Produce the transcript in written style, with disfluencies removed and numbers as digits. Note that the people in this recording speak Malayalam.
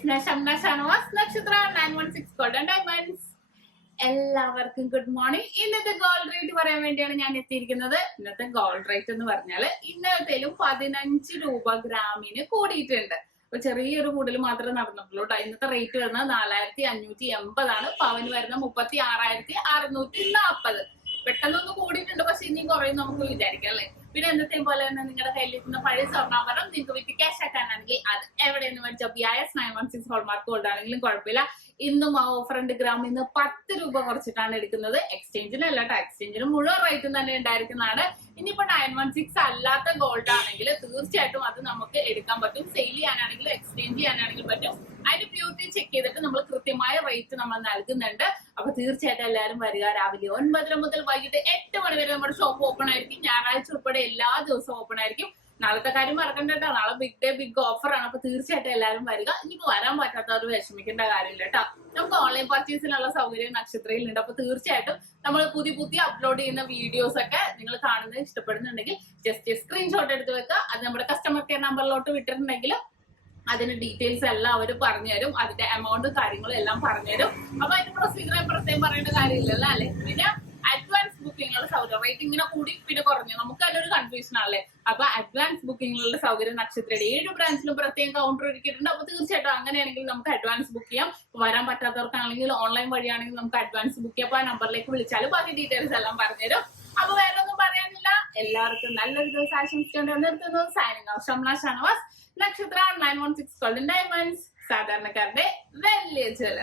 SHAMNA Nakshathra 916 Golden Diamonds. എല്ലാവർക്കും ഗുഡ് മോർണിംഗ്. ഇന്നത്തെ ഗോൾഡ് റേറ്റ് പറയാൻ വേണ്ടിയാണ് ഞാൻ എത്തിയിരിക്കുന്നത്. ഇന്നത്തെ ഗോൾഡ് റേറ്റ് എന്ന് പറഞ്ഞാല് ഇന്നലത്തേലും 15 രൂപ ഗ്രാമിന് കൂടിയിട്ടുണ്ട്. അപ്പൊ ചെറിയൊരു കൂടുതൽ മാത്രമേ നടന്നിട്ടുള്ളൂ. ഇന്നത്തെ റേറ്റ് വരുന്നത് 4580 ആണ്. പവന് വരുന്ന 36,640. പെട്ടെന്നൊന്ന് കൂടിയിട്ടുണ്ട്, പക്ഷെ ഇനിയും കുറയും നമുക്ക് വിചാരിക്കാം അല്ലെ. പിന്നെ എന്നത്തെയും പോലെ തന്നെ നിങ്ങളുടെ കയ്യിലിരിക്കുന്ന പഴയ സ്വർണ്ണാഭരണം നിങ്ങൾക്ക് വിറ്റ് ക്യാഷ് ആക്കാനാണെങ്കിൽ അത് എവിടെയെന്ന് മേടിച്ചോ. BIS 916 ഹോൾമാർക്ക് ഗോൾഡ് ആണെങ്കിലും കുഴപ്പമില്ല. ഇന്നും ആ ഓഫർ ഉണ്ട്. ഗ്രാമിന്ന് 10 രൂപ കുറച്ചിട്ടാണ് എടുക്കുന്നത്. എക്സ്ചേഞ്ചിനല്ല കേട്ടോ, എക്സ്ചേഞ്ചിന് മുഴുവൻ റേറ്റും തന്നെ ഉണ്ടായിരിക്കുന്നതാണ്. ഇനിയിപ്പോ 916 അല്ലാത്ത ഗോൾഡ് ആണെങ്കിൽ തീർച്ചയായിട്ടും അത് നമുക്ക് എടുക്കാൻ പറ്റും. സെയിൽ ചെയ്യാനാണെങ്കിലും എക്സ്ചേഞ്ച് ചെയ്യാനാണെങ്കിലും പറ്റും. അതിന്റെ പ്യൂരിറ്റി ചെക്ക് ചെയ്തിട്ട് നമ്മൾ കൃത്യമായ റേറ്റ് നമ്മൾ നൽകുന്നുണ്ട്. അപ്പൊ തീർച്ചയായിട്ടും എല്ലാവരും വരിക. രാവിലെ 9 മുതൽ വൈകിട്ട് 8 മണി വരെ നമ്മുടെ ഷോപ്പ് ഓപ്പൺ ആയിരിക്കും. ഞായറാഴ്ച ഉൾപ്പെടെ എല്ലാ ദിവസവും ഓപ്പൺ ആയിരിക്കും. നാളത്തെ കാര്യം മറക്കണ്ട കേട്ടോ, നാളെ ബിഗ് ഡേ ബിഗ് ഓഫർ ആണ്. അപ്പൊ തീർച്ചയായിട്ടും എല്ലാവരും വരിക. ഇനിയിപ്പോ വരാൻ പറ്റാത്തവർ വിഷമിക്കേണ്ട കാര്യമില്ല കേട്ടോ. നമുക്ക് ഓൺലൈൻ പർച്ചേസിനുള്ള സൗകര്യം നക്ഷത്രയിലുണ്ട്. അപ്പൊ തീർച്ചയായിട്ടും നമ്മൾ പുതിയ അപ്ലോഡ് ചെയ്യുന്ന വീഡിയോസ് ഒക്കെ നിങ്ങൾ കാണുന്നത് ഇഷ്ടപ്പെടുന്നുണ്ടെങ്കിൽ ജസ്റ്റ് സ്ക്രീൻഷോട്ട് എടുത്ത് വെക്കുക. അത് നമ്മുടെ കസ്റ്റമർ കെയർ നമ്പറിലോട്ട് വിട്ടിട്ടുണ്ടെങ്കിൽ അതിന്റെ ഡീറ്റെയിൽസ് എല്ലാം അവർ പറഞ്ഞുതരും. അതിന്റെ എമൗണ്ട് കാര്യങ്ങളും എല്ലാം പറഞ്ഞുതരും. അപ്പൊ അതിന്റെ പ്രൊസീജിയർ പ്രത്യേകം പറയേണ്ട കാര്യമില്ലല്ലോ അല്ലെ. പിന്നെ അഡ്വാൻസ് ബുക്കിങ്ങുള്ള സൗകര്യം, റേറ്റ് ഇങ്ങനെ കൂടി പിന്നെ കുറഞ്ഞു, നമുക്ക് അതിലൊരു കൺഫ്യൂഷൻ ആണല്ലേ. അപ്പൊ അഡ്വാൻസ് ബുക്കിങ്ങുള്ള സൗകര്യം നക്ഷത്രയുടെ 7 ബ്രാഞ്ചിലും പ്രത്യേകം കൗണ്ടർ ഒരുക്കിയിട്ടുണ്ട്. അപ്പൊ തീർച്ചയായിട്ടും അങ്ങനെയാണെങ്കിൽ നമുക്ക് അഡ്വാൻസ് ബുക്ക് ചെയ്യാം. വരാൻ പറ്റാത്തവർക്കാണെങ്കിൽ ഓൺലൈൻ വഴിയാണെങ്കിൽ നമുക്ക് അഡ്വാൻസ് ബുക്ക് ചെയ്യാം. അപ്പൊ ആ നമ്പറിലേക്ക് വിളിച്ചാൽ ബാക്കി ഡീറ്റെയിൽസ് എല്ലാം പറഞ്ഞുതരും. അപ്പൊ വേറെ ഒന്നും പറയാനില്ല. എല്ലാവർക്കും നല്ലൊരു ദിവസം ആശംസിച്ചുകൊണ്ട് നിർത്തുന്നു. സൈനിങ് ഓഫ് ഷംന ഷാനവാസ്, നക്ഷത്ര 916 ഗോൾഡൻ ഡയമണ്ട്സ്, സാധാരണക്കാരുടെ വലിയ ചില.